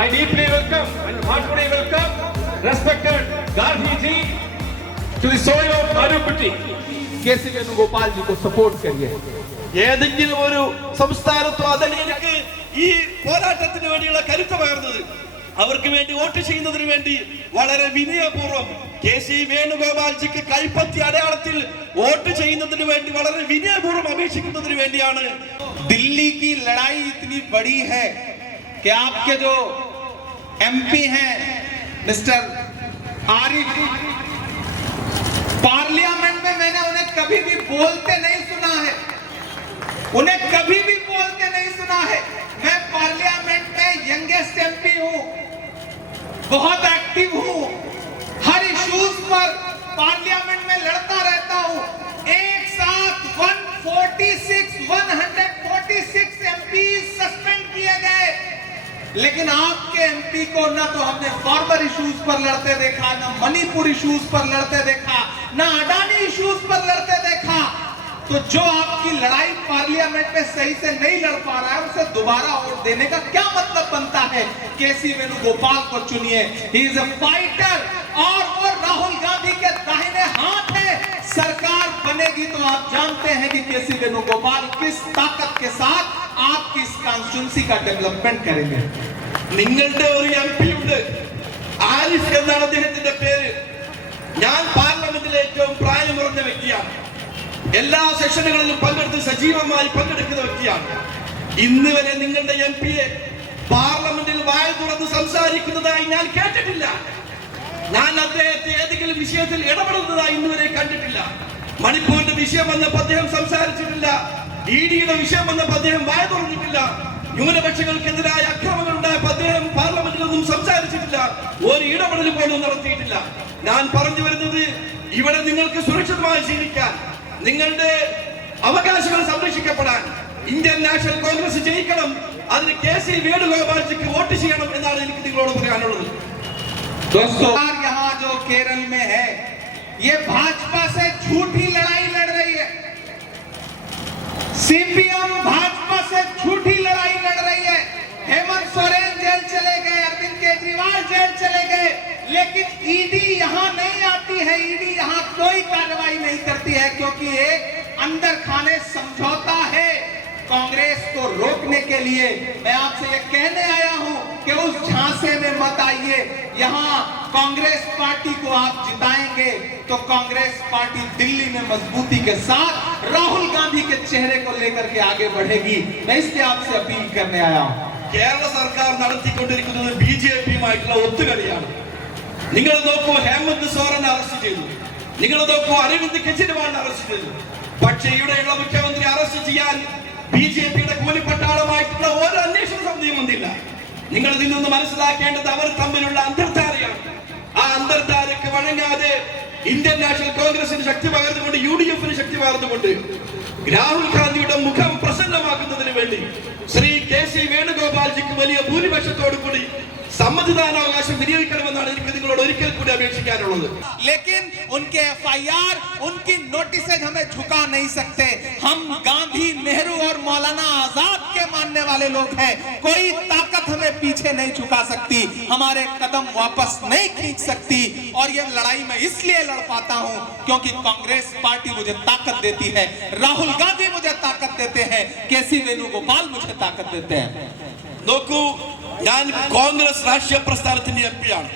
I deeply welcome and heartfully welcome respected Gandhi ji to the soil of Arupatti. KC Venugopal ji को support करिए. ഏതെങ്കിലും ഒരു സംസ്ഥാനത്തോ അതല്ലെങ്കിൽ ഈ പോരാട്ടത്തിന് വേണ്ടിയുള്ള കരുത്ത് പകർന്നത് അവർക്ക് വേണ്ടി വോട്ട് ചെയ്യുന്നതിന് വേണ്ടി വളരെ വിനയപൂർവ്വം KC വേണുഗോപാൽജിക്ക് കൈപ്പത്തി അടയാളത്തിൽ വോട്ട് ചെയ്യുന്നതിന് വേണ്ടി വളരെ വിനയപൂർവ്വം അപേക്ഷിക്കുന്നതിന് വേണ്ടിയാണ്. दिल्ली की लड़ाई इतनी बड़ी है कि आपके जो MP हैं मिस्टर आरिफ, पार्लियामेंट में मैंने उन्हें कभी भी बोलते नहीं सुना है, उन्हें कभी भी बोलते नहीं सुना है. मैं पार्लियामेंट में यंगेस्ट MP हूं, बहुत एक्टिव हूं, हर इश्यूज पर पार्लियामेंट में लड़ता रहता हूं. एक साथ 146 MP सस्पेंड किए गए, लेकिन आपके MP को ना तो हमने फार्मर इश्यूज पर लड़ते देखा, ना मणिपुर इश्यूज पर लड़ते देखा, ना अडानी इश्यूज पर लड़ते देखा. तो जो आपकी लड़ाई पार्लियामेंट में सही से नहीं लड़ पा रहा है, उसे दोबारा वोट देने का क्या मतलब बनता है? KC वेणुगोपाल को चुनिए. ही इज अ फाइटर और वो राहुल गांधी के दाहिने हाथ है. सरकार बनेगी तो आप जानते हैं कि KC वेणुगोपाल किस ताकत के साथ आपकी इस कॉन्स्टिट्यूंसी का डेवलपमेंट करेंगे. നിങ്ങളുടെ ഒരു MP ഉണ്ട്, ആരിഫ് എന്നാണ് അദ്ദേഹത്തിന്റെ പേര്. ഞാൻ പാർലമെന്റിലെ ഏറ്റവും പ്രായം കുറഞ്ഞ വ്യക്തിയാണ്. എല്ലാ സെഷനുകളിലും പങ്കെടുത്ത് സജീവമായി പങ്കെടുക്കുന്ന വ്യക്തിയാണ്. ഇന്ന് വരെ നിങ്ങളുടെ MP-യെ പാർലമെന്റിൽ വായ തുറന്ന് സംസാരിക്കുന്നതായി ഞാൻ കേട്ടിട്ടില്ല. ഞാൻ അദ്ദേഹത്തെ ഏതെങ്കിലും വിഷയത്തിൽ ഇടപെടുന്നതായി ഇന്നുവരെ കണ്ടിട്ടില്ല. മണിപ്പൂരിന്റെ വിഷയം വന്നപ്പോൾ അദ്ദേഹം സംസാരിച്ചിട്ടില്ല. ED-യുടെ വിഷയം വന്നപ്പോൾ അദ്ദേഹം വായ തുറന്നിട്ടില്ല. ന്യൂനപക്ഷങ്ങൾക്കെതിരായ അക്രമങ്ങൾ ഉണ്ടായപ്പോൾ അദ്ദേഹം പാർലമെന്റിലൊന്നും സംസാരിച്ചിട്ടില്ല. ഒരു ഇടപെടൽ പോലും നടത്തിയിട്ടില്ല. ഞാൻ പറഞ്ഞു വരുന്നത്, ഇവിടെ നിങ്ങൾക്ക് സുരക്ഷിതമായി ജീവിക്കാൻ, നിങ്ങളുടെ അവകാശങ്ങൾ സംരക്ഷിക്കപ്പെടാൻ ഇന്ത്യൻ നാഷണൽ കോൺഗ്രസ് ജയിക്കണം. അതിന് KC വേണുഗോപാൽജിക്ക് വോട്ട് ചെയ്യണം എന്നാണ് എനിക്ക് നിങ്ങളോട് പറയാനുള്ളത്. दोस्तों, यहाँ जो केरल में है, ये भाजपा से झूठी लड़ाई लड़ रही है. CPM भाजपा से झूठी लड़ाई लड़ रही है. हेमंत सोरेन जेल चले गए, अरविंद केजरीवाल जेल चले गए, लेकिन ED यहाँ नहीं आती है. ED यहाँ कोई कार्रवाई नहीं करती है, क्योंकि एक अंदर खाने समझौता है कांग्रेस को रोकने के लिए. मैं आपसे ये कहने आया हूं कि उस झांसे में मत आइए. यहाँ कांग्रेस पार्टी को आप जिताएंगे तो कांग्रेस पार्टी दिल्ली में मजबूती के साथ राहुल गांधी के चेहरे को लेकर के आगे बढ़ेगी. मैं इसलिए आपसे अपील करने आया हूं. കേരള സർക്കാർ നടത്തിക്കൊണ്ടിരിക്കുന്നത് BJP-യുമായിട്ടുള്ള ഒത്തുകളിയാണ്. നിങ്ങൾ നോക്കൂ, ഹേമന്ത് സോറനെ അറസ്റ്റ് ചെയ്തു. നിങ്ങൾ നോക്കൂ, അരവിന്ദ് കെജ്രിവാളിനെ അറസ്റ്റ് ചെയ്തു. പക്ഷേ ഇവിടെയുള്ള മുഖ്യമന്ത്രി അറസ്റ്റ് ചെയ്യാൻ BJP-യുടെ കൂലിപ്പട്ടാളമായിട്ടുള്ള ഒരു അന്വേഷണ സമിതിയും വന്നില്ല. നിങ്ങൾ ഇതിൽ നിന്ന് മനസ്സിലാക്കേണ്ടത് അവർ തമ്മിലുള്ള അന്തർധാരയാണ്. ആ അന്തർധാരയ്ക്ക് വഴങ്ങാതെ ഇന്ത്യൻ നാഷണൽ കോൺഗ്രസിന് ശക്തി പകർന്നുകൊണ്ട്, UDF-ന് ശക്തി പകർന്നുകൊണ്ട്, രാഹുൽ ഗാന്ധിയുടെ മുഖം പ്രസന്നമാക്കുന്നതിന് വേണ്ടി ശ്രീ KC വേണുഗോപാൽജിക്ക് വലിയ ഭൂരിപക്ഷത്തോടു കൂടി സമ്മതിദാനാവകാശം വിനിയോഗിക്കണമെന്നാണ് എനിക്ക് നിങ്ങൾ നിങ്ങളോട് ഒരിക്കൽ കൂടി അപേക്ഷിക്കാനുള്ളത്. लेकिन उनके FIR, उनकी नोटिसेज हमें झुका नहीं सकते. हम गांधी, नेहरू और मौलाना आजाद के मानने वाले लोग हैं. कोई ताकत हमें पीछे नहीं झुका सकती, हमारे कदम वापस नहीं खींच सकती. और ये लड़ाई मैं इसलिए लड़ पाता हूं क्योंकि कांग्रेस पार्टी मुझे ताकत देती है, राहुल गांधी मुझे ताकत देते हैं, केसी वेणुगोपाल मुझे ताकत देते हैं. നോക്കൂ, ഞാൻ കോൺഗ്രസ് രാഷ്ട്രീയ പ്രസ്ഥാനത്തിന്റെ MP ആണ്.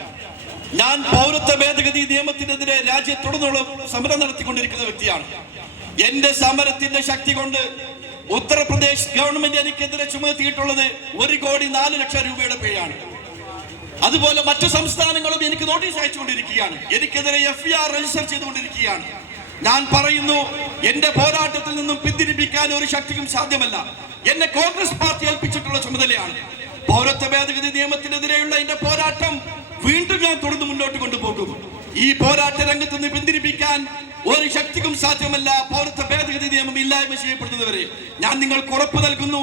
ഞാൻ പൗരത്വ ഭേദഗതി നിയമത്തിനെതിരെ രാജ്യത്തുടനീളം സമരം നടത്തിക്കൊണ്ടിരിക്കുന്ന വ്യക്തിയാണ്. എന്റെ സമരത്തിന്റെ ശക്തി കൊണ്ട് ഉത്തർപ്രദേശ് ഗവൺമെന്റ് എനിക്കെതിരെ ചുമത്തിയിട്ടുള്ളത് 1,04,00,000 രൂപയുടെ പിഴയാണ്. അതുപോലെ മറ്റു സംസ്ഥാനങ്ങളും എനിക്ക് നോട്ടീസ് അയച്ചുകൊണ്ടിരിക്കുകയാണ്, എനിക്കെതിരെ FIR രജിസ്റ്റർ ചെയ്തുകൊണ്ടിരിക്കുകയാണ്. ഞാൻ പറയുന്നു, എന്റെ പോരാട്ടത്തിൽ നിന്നും പിന്തിരിപ്പിക്കാൻ ഒരു ശക്തിക്കും സാധ്യമല്ല. എന്നെ കോൺഗ്രസ് പാർട്ടി ഏൽപ്പിച്ചിട്ടുള്ള ചുമതലയാണ്. പൗരത്വ ഭേദഗതി നിയമത്തിനെതിരെയുള്ള എന്റെ പോരാട്ടം വീണ്ടും ഞാൻ തുടർന്ന് മുന്നോട്ട് കൊണ്ടുപോകും. ഈ പോരാട്ട രംഗത്ത് നിന്ന് പിന്തിരിപ്പിക്കാൻ ഒരു ശക്തിക്കും സാധ്യമല്ല. പൗരത്വ ഭേദഗതി നിയമം ഇല്ലായ്മ ചെയ്യപ്പെടുന്നതുവരെ ഞാൻ നിങ്ങൾക്ക് ഉറപ്പ് നൽകുന്നു,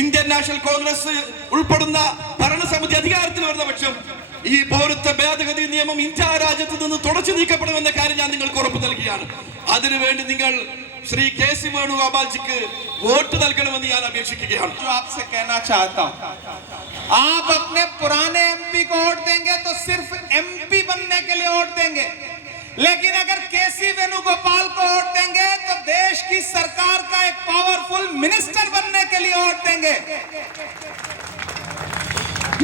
ഇന്ത്യൻ നാഷണൽ കോൺഗ്രസ് ഉൾപ്പെടുന്ന ഭരണസമിതി അധികാരത്തിൽ വരുന്ന പക്ഷം ഈ പൗരത്വ ഭേദഗതി നിയമം ഇന്ത്യ രാജ്യത്ത് നിന്ന് തുടച്ചു നീക്കപ്പെടുമെന്ന കാര്യം ഞാൻ നിങ്ങൾക്ക് ഉറപ്പ് നൽകുകയാണ്. അതിനുവേണ്ടി നിങ്ങൾ ശ്രീ കേസി വേണുഗോപാൽജിക്ക് വോട്ട് നൽകണമെന്ന് ഞാൻ അപേക്ഷിക്കുകയാണ്. जो आपसे कहना चाहता हूं, आप अपने पुराने MP को वोट देंगे तो सिर्फ MP बनने के लिए वोट देंगे, लेकिन अगर केसी वेणुगोपाल को वोट देंगे तो देश की सरकार का एक पावरफुल मिनिस्टर बनने के लिए वोट देंगे.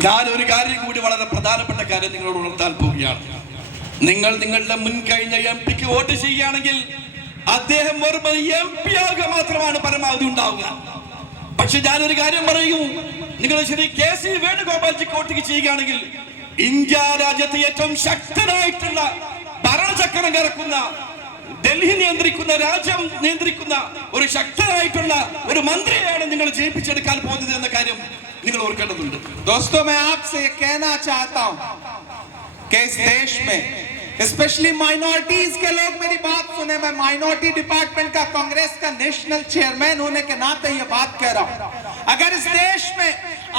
ഞാൻ ഒരു കാര്യം കൂടി, വളരെ പ്രധാനപ്പെട്ട കാര്യം നിങ്ങളോട് ഉണർത്താൻ പോവുകയാണ്. നിങ്ങൾ നിങ്ങളുടെ മുൻകഴിഞ്ഞ MP-ക്ക് വോട്ട് ചെയ്യുകയാണെങ്കിൽ അദ്ദേഹം വെറും MP ആകുക മാത്രമാണ് പരമാവധി ഉണ്ടാവുക. പക്ഷെ ഞാനൊരു കാര്യം പറയൂ, നിങ്ങൾ ശ്രീ കേസി വേണുഗോപാൽജിക്ക് വോട്ട് ചെയ്യുകയാണെങ്കിൽ ഇന്ത്യ രാജ്യത്തെ ഏറ്റവും ശക്തനായിട്ടുള്ള ഭരണചക്രം കറക്കുന്ന, ഡൽഹി നിയന്ത്രിക്കുന്ന, രാജ്യം നിയന്ത്രിക്കുന്ന ഒരു ശക്തനായിട്ടുള്ള ഒരു മന്ത്രിയെയാണ് നിങ്ങൾ ജയിപ്പിച്ചെടുക്കാൻ പോകുന്നത് എന്ന കാര്യം നിങ്ങൾ ഓർക്കേണ്ടതുണ്ട്. दोस्तों, मैं आपसे ये कहना चाहता हूं कि इस देश में स्पेशली माइनॉरिटीज के लोग मेरी बात सुने. मैं माइनॉरिटी डिपार्टमेंट का कांग्रेस का नेशनल चेयरमैन होने के नाते ये बात कह रहा हूं. अगर इस देश में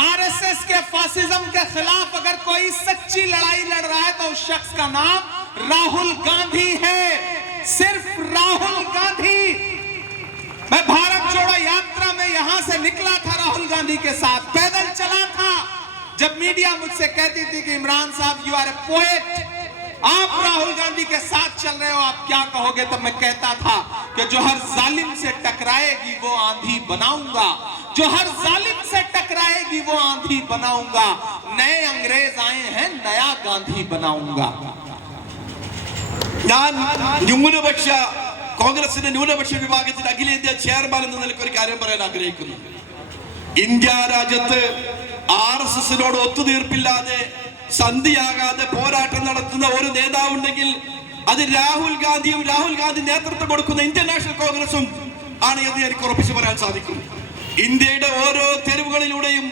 RSS के फासिज्म के खिलाफ अगर कोई सच्ची लड़ाई लड़ रहा है तो उस शख्स का नाम राहुल गांधी है, सिर्फ राहुल गांधी. मैं भारत जोड़ो यात्रा में यहां से निकला था राहुल गांधी के साथ, पैदल चला था. जब मीडिया मुझसे कहती थी कि इमरान साहब यू आर ए पोएट, आप राहुल गांधी के साथ चल रहे हो, आप क्या कहोगे, तब मैं कहता था कि जो हर जालिम से टकराएगी वो आंधी बनाऊंगा, जो हर जालिम से टकराएगी वो आंधी बनाऊंगा. नए अंग्रेज आए हैं, नया गांधी बनाऊंगा. ഞാൻ ന്യൂനപക്ഷ കോൺഗ്രസിന്റെ ന്യൂനപക്ഷ വിഭാഗത്തിന്റെ അഖിലേന്ത്യാ ചെയർമാൻ എന്ന നിലയ്ക്ക് ഒരു കാര്യം പറയാൻ ആഗ്രഹിക്കുന്നു. ഇന്ത്യ രാജ്യത്ത് RSSനോട് ഒത്തുതീർപ്പില്ലാതെ, സന്ധിയാകാതെ പോരാട്ടം നടത്തുന്ന ഒരു നേതാവുണ്ടെങ്കിൽ അത് രാഹുൽ ഗാന്ധിയും രാഹുൽ ഗാന്ധി നേതൃത്വം കൊടുക്കുന്ന ഇന്ത്യൻ നാഷണൽ കോൺഗ്രസും ആണ് എന്ന് എനിക്ക് ഉറപ്പിച്ചു പറയാൻ സാധിക്കും. ഇന്ത്യയുടെ ഓരോ തെരുവുകളിലൂടെയും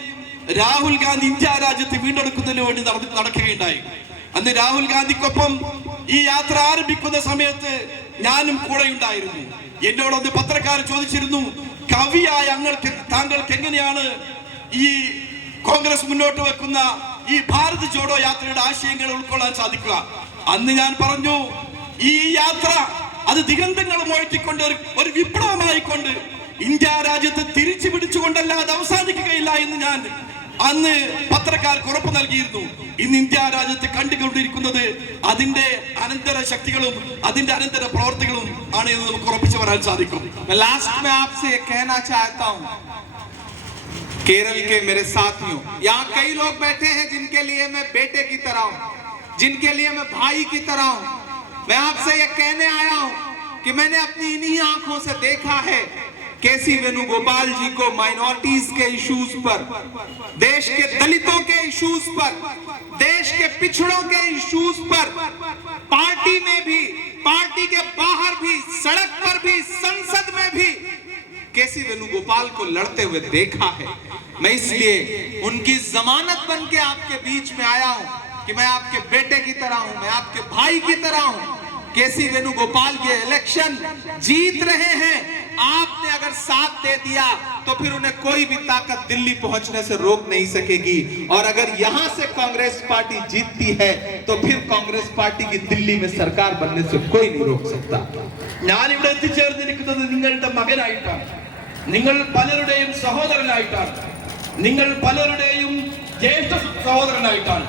രാഹുൽ ഗാന്ധി ഇന്ത്യ രാജ്യത്ത് വീണ്ടെടുക്കുന്നതിന് വേണ്ടി നടക്കുകയുണ്ടായി. അന്ന് രാഹുൽ ഗാന്ധിക്കൊപ്പം ഈ യാത്ര ആരംഭിക്കുന്ന സമയത്ത് ഞാനും കൂടെ ഉണ്ടായിരുന്നു. എന്നോടൊന്ന് പത്രക്കാർ ചോദിച്ചിരുന്നു, കവിയായ താങ്കൾക്ക് എങ്ങനെയാണ് ഈ കോൺഗ്രസ് മുന്നോട്ട് വെക്കുന്ന ഈ ഭാരത് ജോഡോ യാത്രയുടെ ആശയങ്ങൾ ഉൾക്കൊള്ളാൻ സാധിക്കുക? അന്ന് ഞാൻ പറഞ്ഞു, ഈ യാത്ര അത് ദിഗന്ധങ്ങൾ മുഴക്കിക്കൊണ്ട് ഒരു വിപ്ലവമായിക്കൊണ്ട് ഇന്ത്യ രാജ്യത്ത് തിരിച്ചു പിടിച്ചുകൊണ്ടല്ലാതെ അവസാനിക്കുകയില്ല എന്ന് ഞാൻ അന്ന് പത്രക്കാർക്ക് ഉറപ്പ് നൽകിയിരുന്നു. ഇന്ന് ഇന്ത്യ രാജ്യത്ത് കണ്ടുകൊണ്ടിരിക്കുന്നത് അതിന്റെ അനന്തര ശക്തികളും അതിന്റെ അനന്തര പ്രവർത്തികളും ആണ് എന്ന് നമുക്ക് ഉറപ്പിച്ചു പറയാൻ സാധിക്കും. लास्ट में आपसे ये कहना चाहता हूं, केरल के मेरे साथियों, यहाँ कई लोग बैठे हैं जिनके लिए मैं बेटे की तरह हूं, जिनके लिए मैं भाई की तरह हूं. मैं आपसे ये कहने आया हूं कि मैंने अपनी इन्हीं आंखों से देखा है केसी वेणुगोपाल जी को माइनॉरिटीज के इश्यूज पर, देश के दलितों के इश्यूज पर, देश के पिछड़ों के इश्यूज पर पार्टी में भी, पार्टी के बाहर भी, सड़क पर भी, संसद में भी केसी वेणुगोपाल को लड़ते हुए देखा है. मैं इसलिए उनकी जमानत बन के आपके बीच में आया हूं कि मैं आपके बेटे की तरह हूं, मैं आपके भाई की तरह हूं. केसी वेणुगोपाल ये इलेक्शन जीत रहे हैं, आपने अगर साथ दे दिया तो फिर उन्हें कोई भी ताकत दिल्ली पहुंचने से रोक नहीं सकेगी। और अगर यहां से कांग्रेस पार्टी जीतती है तो फिर कांग्रेस पार्टी की दिल्ली में सरकार बनने से कोई नहीं रोक सकता। ഞാൻ ഇവിടെ എത്തിച്ചേർന്നിരിക്കുന്നത് നിങ്ങളുടെ മകനായിട്ടാണ്, നിങ്ങൾ പലരുടെയും സഹോദരനായിട്ടാണ്, നിങ്ങൾ പലരുടെയും ജ്യേഷ്ഠ സഹോദരനായിട്ടാണ്.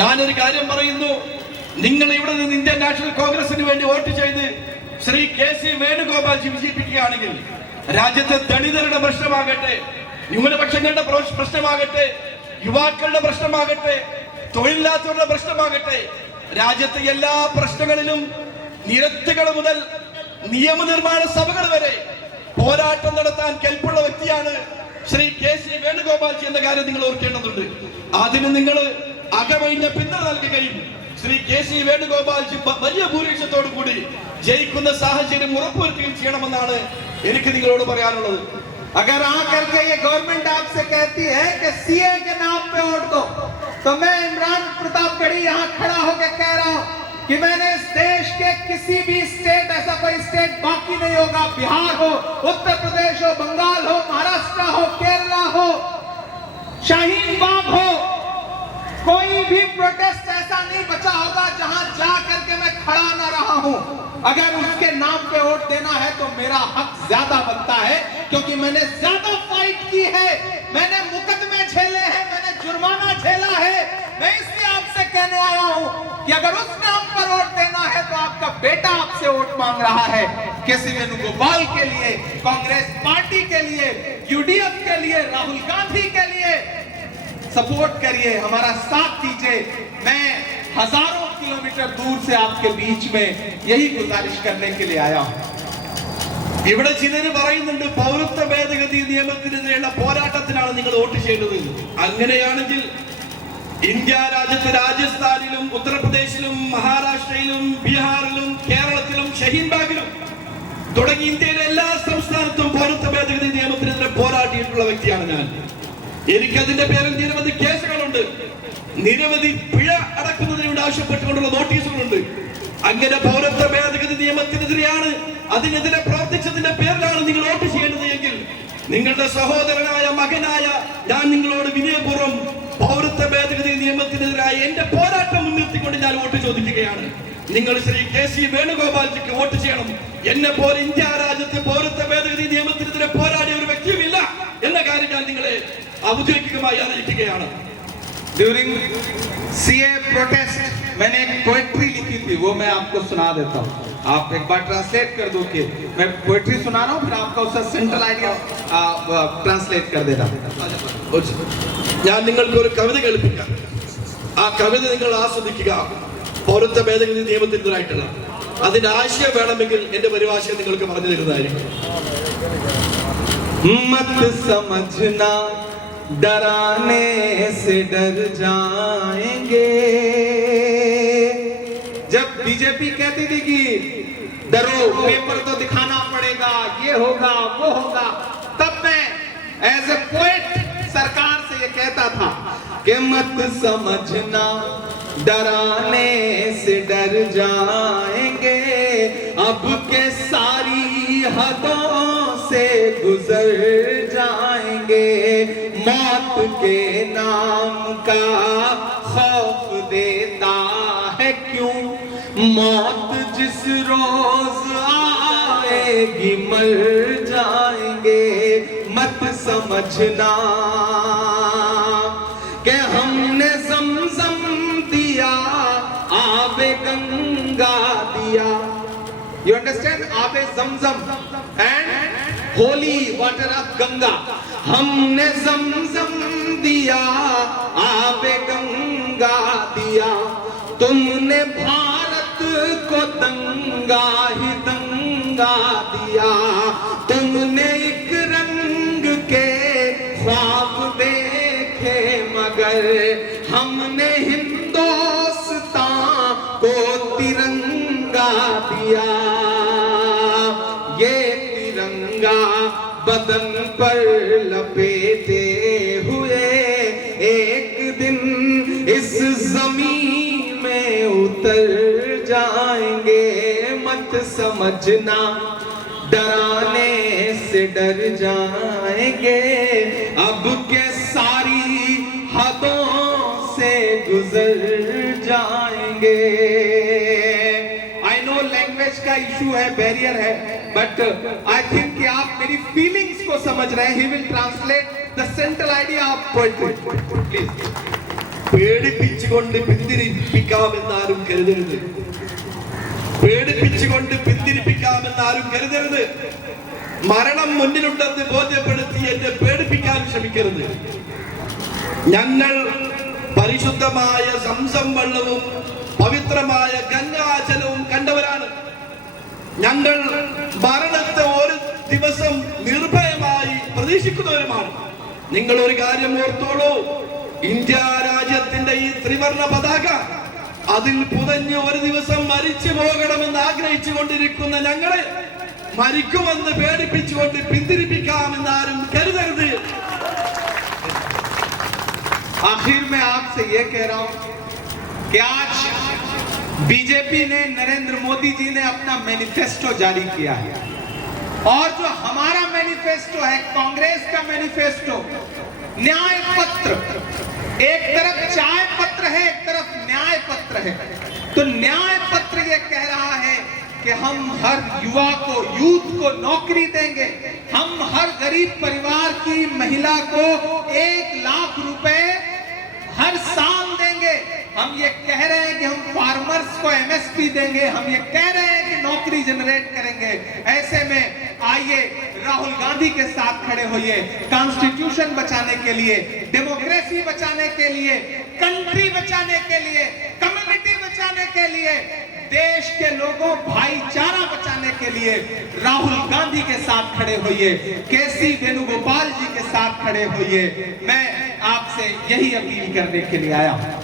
ഞാനൊരു കാര്യം പറയുന്നു, നിങ്ങൾ ഇവിടെ നിന്ന് ഇന്ത്യൻ നാഷണൽ കോൺഗ്രസിന് വേണ്ടി വോട്ട് ചെയ്ത് ശ്രീ KC വേണുഗോപാൽജി വിജയിപ്പിക്കുകയാണെങ്കിൽ രാജ്യത്തെ ദളിതരുടെ പ്രശ്നമാകട്ടെ, ന്യൂനപക്ഷങ്ങളുടെ പ്രശ്നമാകട്ടെ, യുവാക്കളുടെ പ്രശ്നമാകട്ടെ, തൊഴിലില്ലാത്തവരുടെ പ്രശ്നമാകട്ടെ, രാജ്യത്തെ എല്ലാ പ്രശ്നങ്ങളിലും നിരത്തുകൾ മുതൽ നിയമനിർമ്മാണ സഭകൾ വരെ പോരാട്ടം നടത്താൻ കെൽപ്പുള്ള വ്യക്തിയാണ് ശ്രീ KC വേണുഗോപാൽജി എന്ന കാര്യം നിങ്ങൾ ഓർക്കേണ്ടതുണ്ട്. അതിന് നിങ്ങൾ അകമഴിഞ്ഞ പിന്തുണ നൽകുകയും ശ്രീ KC വേണുഗോപാൽജി വലിയ ഭൂരിപക്ഷത്തോടു കൂടി ജയിക്കുന്ന സാഹചര്യം ഉറപ്പുവരുത്തുകയും ചെയ്യണമെന്നാണ് എനിക്ക് നിങ്ങളോട് പറയാനുള്ളത്. अगर आकर के ये गवर्नमेंट आपसे कहती है कि सीए के नाम पे वोट दो, तो मैं इमरान प्रतापगढ़ी यहाँ खड़ा होकर कह रहा हूँ कि मैंने इस देश के किसी भी स्टेट, ऐसा कोई स्टेट बाकी नहीं होगा, बिहार हो, उत्तर प्रदेश हो, बंगाल हो, महाराष्ट्र हो, केरला हो, शाहीन बाग हो, कोई भी प्रोटेस्ट ऐसा नहीं बचा होगा जहां जा करके मैं खड़ा ना रहा हूं। अगर उसके नाम पे वोट देना है तो मेरा हक ज्यादा बनता है, क्योंकि मैंने ज्यादा फाइट की है, मैंने मुकदमे झेले हैं, मैंने जुर्माना झेला है। मैं इसलिए आपसे कहने आया हूं कि अगर उस नाम पर वोट देना है तो आपका बेटा आपसे वोट मांग रहा है। KC वेणुगोपाल के लिए, कांग्रेस पार्टी के लिए, UDF के लिए, राहुल गांधी के लिए सपोर्ट करिए, हमारा साथ दीजिए। मैं हजारों किलोमीटर दूर से आपके बीच में यही गुजारिश करने के लिए आया हूं। ഇവിടെ ചിലര് പറയുന്നുണ്ട് പൗരത്വ ഭേദഗതി നിയമത്തിനെതിരെയുള്ള പോരാട്ടത്തിനാണ് നിങ്ങൾ വോട്ട് ചെയ്യേണ്ടത്. അങ്ങനെയാണെങ്കിൽ ഇന്ത്യ രാജ്യത്ത് രാജസ്ഥാനിലും ഉത്തർപ്രദേശിലും മഹാരാഷ്ട്രയിലും ബീഹാറിലും കേരളത്തിലും ഷഹീൻബാഗിലും തുടങ്ങി ഇന്ത്യയിലെ എല്ലാ സംസ്ഥാനത്തും പൗരത്വ ഭേദഗതി നിയമത്തിനെതിരെ പോരാടിയിട്ടുള്ള വ്യക്തിയാണ് ഞാൻ. എനിക്കതിന്റെ പേരിൽ നിരവധി കേസുകളുണ്ട്, നിരവധി പിഴ അടക്കുന്നതിന് വേണ്ടി ആവശ്യപ്പെട്ടുകൊണ്ടുള്ള നോട്ടീസുകളുണ്ട്. അങ്ങനെ പൗരത്വ ഭേദഗതി നിയമത്തിനെതിരെയാണ്, അതിനെതിരെ പ്രവർത്തിച്ചതിന്റെ പേരിലാണ് നിങ്ങൾ വോട്ട് ചെയ്യേണ്ടത് എങ്കിൽ നിങ്ങളുടെ സഹോദരനായ മകനായ ഞാൻ നിങ്ങളോട് വിനയപൂർവ്വം പൗരത്വ ഭേദഗതി നിയമത്തിനെതിരായ എന്റെ പോരാട്ടം മുൻനിർത്തിക്കൊണ്ട് ഞാൻ വോട്ട് ചോദിക്കുകയാണ്. നിങ്ങൾ ശ്രീ KC വേണുഗോപാൽജിക്ക് വോട്ട് ചെയ്യണം. എന്നെ പോലെ ഇന്ത്യ രാജ്യത്ത് പൗരത്വ ഭേദഗതി നിയമത്തിനെതിരെ പോരാടിയ ഒരു വ്യക്തിയുമില്ല എന്ന കാര്യം ഞാൻ നിങ്ങളെ ഔദ്യോഗികമായി അറിയിക്കുകയാണ്. ड्यूरिंग CA प्रोटेस्ट मैंने एक पोएट्री लिखी थी, वो मैं आपको सुना देता हूँ, आप एक बार ट्रांसलेट कर दो। कि मैं पोएट्री सुना रहा हूँ, फिर आपका उसका सेंट्रल आइडिया ट्रांसलेट कर देना। ഞാൻ നിങ്ങൾക്ക് ഒരു കവിത കേൾപ്പിക്കാം, ആ കവിത നിങ്ങൾ ആസ്വദിക്കുക. പൗരത്വ ഭേദഗതി നിയമത്തിനെതിരായിട്ടുള്ള അതിന്റെ ആശയം വേണമെങ്കിൽ എന്റെ പരിഭാഷ നിങ്ങൾക്ക് പറഞ്ഞു തരുന്നതായിരിക്കും. मत समझना डराने से डर जाएंगे। जब बीजेपी कहती थी कि डरो, पेपर तो दिखाना पड़ेगा, ये होगा वो होगा, तब मैं एज ए पोएट सरकार से ये कहता था कि मत समझना डराने से डर जाएंगे, अब के सारी हदों से गुजर जाएंगे, मौत के नाम का खौफ देता है क्यों, मौत जिस रोज आएगी मर जाएंगे, मत समझना कि हमने ज़मज़म दिया, आबे गंगा दिया. You understand? Abe Zamzam and holy water of Ganga. हमने ज़मज़म दिया, आबे गंगा दिया, तुमने भारत को दंगा ही दंगा दिया, तुमने एक रंग के ख्वाब देखे मगर हमने हिंदुस्तान को तिरंगा दिया, ये तिरंगा बदन पर लपेटे हुए एक दिन इस जमीन में उतर जाएंगे, मत समझना डराने से से डर जाएंगे, अब के सारी हदों से गुजर जाएंगे। आई नो लैंग्वेज का इशू है, बैरियर है, बट आई थिंक कि आप मेरी फीलिंग्स को समझ रहे हैं। He will translate the central idea of poetry. Please. പേടിപ്പിച്ചുകൊണ്ട് പിന്തിരിപ്പിക്കാമെന്നാരും കരുതരുത്. പേടിപ്പിച്ചുകൊണ്ട് പിന്തിരിപ്പിക്കാമെന്നാരും കരുതരുത്. മരണം മുന്നിലുണ്ടെന്ന് ബോധ്യപ്പെടുത്തി എന്നെ പേടിപ്പിക്കാൻ ശ്രമിക്കരുത്. ഞങ്ങൾ പരിശുദ്ധമായ സംസം വെള്ളവും പവിത്രമായ ഗംഗാജലവും കണ്ടവരാണ്. ഞങ്ങൾ മരണത്തെ ഒരു ദിവസം നിർഭയമായി പ്രതീക്ഷിക്കുന്നവരുമാണ്. നിങ്ങൾ ഒരു കാര്യം ഓർത്തോളൂ, ഇന്ത്യ രാജ്യത്തിന്റെ ഈ ത്രിവർണ്ണ പതാക അതിൽ പുതഞ്ഞ് ഒരു ദിവസം മരിച്ചു പോകണമെന്ന് ആഗ്രഹിച്ചു കൊണ്ടിരിക്കുന്ന ഞങ്ങളെ മരിക്കുമെന്ന് പേടിപ്പിച്ചുകൊണ്ട് പിന്തിരിപ്പിക്കാമെന്ന് ആരും കരുതരുത്. आखिर में आपसे ये कह रहा हूं कि आज बीजेपी ने, नरेंद्र मोदी जी ने अपना मैनिफेस्टो जारी किया है, और जो हमारा मैनिफेस्टो है, कांग्रेस का मैनिफेस्टो, न्याय पत्र, एक तरफ चाय पत्र है, एक तरफ न्याय पत्र है। तो न्याय पत्र ये कह रहा है कि हम हर युवा को, यूथ को नौकरी देंगे, हम हर गरीब परिवार की महिला को 1 लाख रुपए हर साल देंगे। हम ये कह रहे हैं कि हम फार्मर्स को एमएसपी देंगे, हम ये कह रहे हैं कि नौकरी जनरेट करेंगे। ऐसे में आइए राहुल गांधी के साथ खड़े होइए, कॉन्स्टिट्यूशन बचाने के लिए, डेमोक्रेसी बचाने के लिए, कंट्री बचाने के लिए, कम्युनिटी बचाने के लिए, देश के लोगों भाईचारा बचाने के लिए राहुल गांधी के साथ खड़े होइए, केसी वेणुगोपाल जी के साथ खड़े होइए। मैं आपसे यही अपील करने के लिए आया हूं।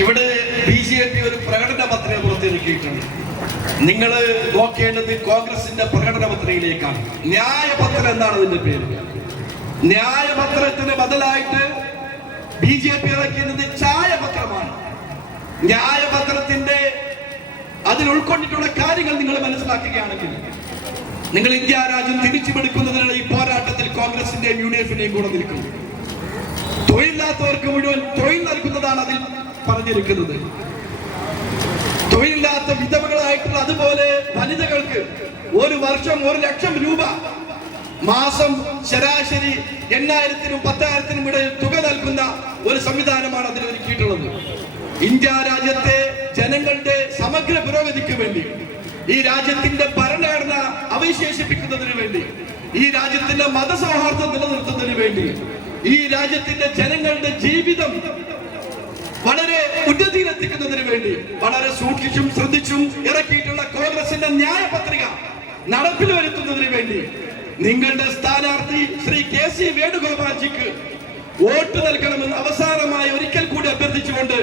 ഇവിടെ ബിജെപി ഒരു പ്രകടന പത്രിക പുറത്തിറക്കിയിട്ടുണ്ട്. നിങ്ങൾ നോക്കേണ്ടത് കോൺഗ്രസിന്റെ പ്രകടന പത്രികയിലേക്കാണ്. ന്യായപത്രം എന്നാണ് അതിന്റെ പേര്. ന്യായപത്രത്തിന് ബദലായിട്ട് ബിജെപി ഇറക്കിയത് ചായപത്രമാണ്. ന്യായപത്രത്തിന്റെ അതിൽ ഉൾക്കൊണ്ടിട്ടുള്ള കാര്യങ്ങൾ നിങ്ങൾ മനസ്സിലാക്കുകയാണെങ്കിൽ നിങ്ങൾ ഇന്ത്യ രാജ്യം തിരിച്ചുപിടിക്കുന്നതിനുള്ള ഈ പോരാട്ടത്തിൽ കോൺഗ്രസിന്റെയും യുഡിഎഫിന്റെയും കൂടെ നിൽക്കും. തൊഴിലില്ലാത്തവർക്ക് മുഴുവൻ തൊഴിൽ നൽകുന്നതാണ് അതിൽ പറഞ്ഞിരിക്കുന്നത്. തൊഴിലില്ലാത്ത വിധവകളായിട്ടുള്ള, അതുപോലെ വനിതകൾക്ക് ഒരു വർഷം 1 ലക്ഷം രൂപ മാസം ശരാശരി 8,000-നും 10,000-നും ഇടയിൽ തുക നൽകുന്ന ഒരു സംവിധാനമാണ് അതിൽ ഒരുക്കിയിട്ടുള്ളത്. ഇന്ത്യ രാജ്യത്തെ ജനങ്ങളുടെ സമഗ്ര പുരോഗതിക്ക് വേണ്ടി, ഈ രാജ്യത്തിന്റെ ഭരണഘടന അവശേഷിപ്പിക്കുന്നതിന് വേണ്ടി, ഈ രാജ്യത്തിന്റെ മതസൗഹാർദ്ദം നിലനിർത്തുന്നതിന് വേണ്ടി, ഈ രാജ്യത്തിന്റെ ജനങ്ങളുടെ ജീവിതം വളരെ ഉന്നതിയിലെത്തിക്കുന്നതിന് വേണ്ടി വളരെ സൂക്ഷിച്ചും ശ്രദ്ധിച്ചും ഇറക്കിയിട്ടുള്ള കോൺഗ്രസിന്റെ ന്യായ പത്രിക നടപ്പിൽ വരുത്തുന്നതിന് വേണ്ടി നിങ്ങളുടെ സ്ഥാനാർത്ഥി ശ്രീ കെ.സി. വേണുഗോപാൽജിക്ക് വോട്ട് നൽകണമെന്ന് അവസാനമായി ഒരിക്കൽ കൂടി അഭ്യർത്ഥിച്ചുകൊണ്ട്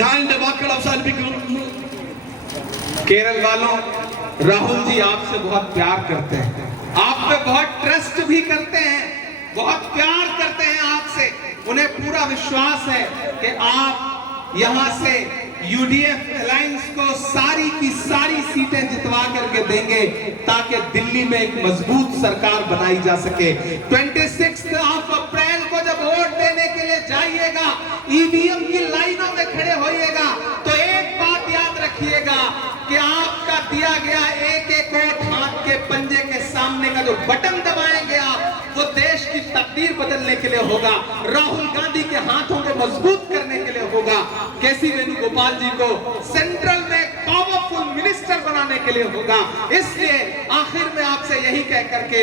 ഞാൻ എന്റെ വാക്കുകൾ അവസാനിപ്പിക്കുന്നു. केरल वालों, राहुल जी आपसे बहुत प्यार करते हैं, आप पे बहुत ट्रस्ट भी करते हैं, बहुत प्यार करते हैं आपसे। उन्हें पूरा विश्वास है कि आप यहां से यूडीएफ अलायंस को सारी की सारी सीटें जितवा करके देंगे, ताकि दिल्ली में एक मजबूत सरकार बनाई जा सके। 26 अप्रैल को जब वोट देने के लिए जाइएगा, ईवीएम की लाइनों में खड़े होइएगा, तो एक बात याद रखिएगा कि आपका दिया गया एक वोट हाथ के पंजे के सामने का जो बटन दबाएंगे आप, वो देश की तकदीर बदलने के लिए होगा, राहुल गांधी के हाथों को मजबूत करने के लिए होगा, केसी वेणुगोपाल जी को सेंट्रल में पावरफुल मिनिस्टर बनाने के लिए होगा। इसलिए आखिर में आपसे यही कह करके,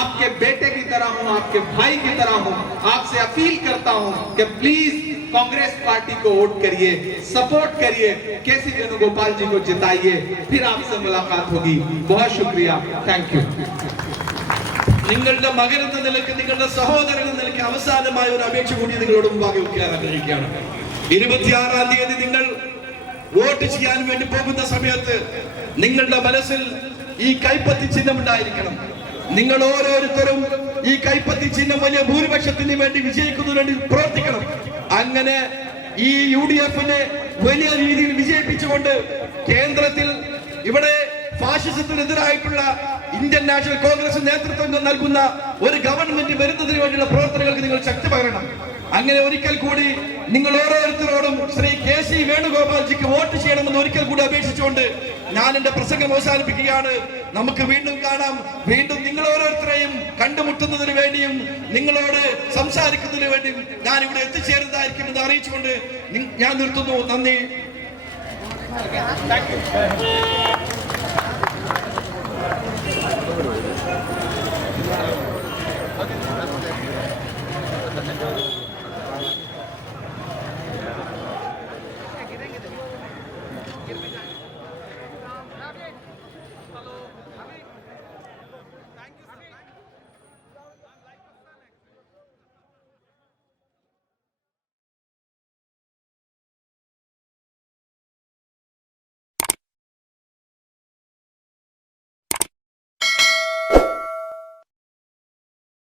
आपके बेटे की तरह हूं, आपके भाई की तरह हूं, आपसे अपील करता हूं कि प्लीज कांग्रेस पार्टी को वोट करिए, सपोर्ट करिए, केसी वेणुगोपाल जी को जिताइए, फिर आपसे मुलाकात होगी। बहुत शुक्रिया, थैंक यू। നിങ്ങളുടെ മകൻ എന്ന നിലയ്ക്ക്, നിങ്ങളുടെ സഹോദരൻ എന്ന നിലയ്ക്ക് അവസാനമായ ഒരു അപേക്ഷ കൂടി നിങ്ങളോട് മുമ്പാകെ വയ്ക്കാൻ ആഗ്രഹിക്കുകയാണ്. 26-ാം തീയതി നിങ്ങൾ വോട്ട് ചെയ്യാൻ വേണ്ടി പോകുന്ന സമയത്ത് നിങ്ങളുടെ മനസ്സിൽ ഈ കൈപ്പത്തി ചിഹ്നം ഉണ്ടായിരിക്കണം. നിങ്ങൾ ഓരോരുത്തരും ഈ കൈപ്പത്തി ചിഹ്നം വലിയ ഭൂരിപക്ഷത്തിന് വേണ്ടി വിജയിക്കുന്നതിന് വേണ്ടി പ്രവർത്തിക്കണം. അങ്ങനെ ഈ യുഡിഎഫിനെ വലിയ രീതിയിൽ വിജയിപ്പിച്ചുകൊണ്ട് കേന്ദ്രത്തിൽ ഇവിടെ ഫാഷിസത്തിനെതിരായിട്ടുള്ള ഇന്ത്യൻ നാഷണൽ കോൺഗ്രസ് നേതൃത്വം നൽകുന്ന ഒരു ഗവൺമെന്റ് വരുന്നതിന് വേണ്ടിയുള്ള പ്രവർത്തനങ്ങൾക്ക് നിങ്ങൾ ശക്തി പകരണം. അങ്ങനെ ഒരിക്കൽ കൂടി നിങ്ങൾ ഓരോരുത്തരോടും ശ്രീ KC വേണുഗോപാൽജിക്ക് വോട്ട് ചെയ്യണമെന്ന് ഒരിക്കൽ കൂടി അപേക്ഷിച്ചുകൊണ്ട് ഞാൻ എന്റെ പ്രസംഗം അവസാനിപ്പിക്കുകയാണ്. നമുക്ക് വീണ്ടും കാണാം. വീണ്ടും നിങ്ങൾ ഓരോരുത്തരെയും കണ്ടുമുട്ടുന്നതിന് വേണ്ടിയും നിങ്ങളോട് സംസാരിക്കുന്നതിന് വേണ്ടിയും ഞാൻ ഇവിടെ എത്തിച്ചേരുന്നതായിരിക്കുമെന്ന് അറിയിച്ചുകൊണ്ട് ഞാൻ നിർത്തുന്നു. നന്ദി.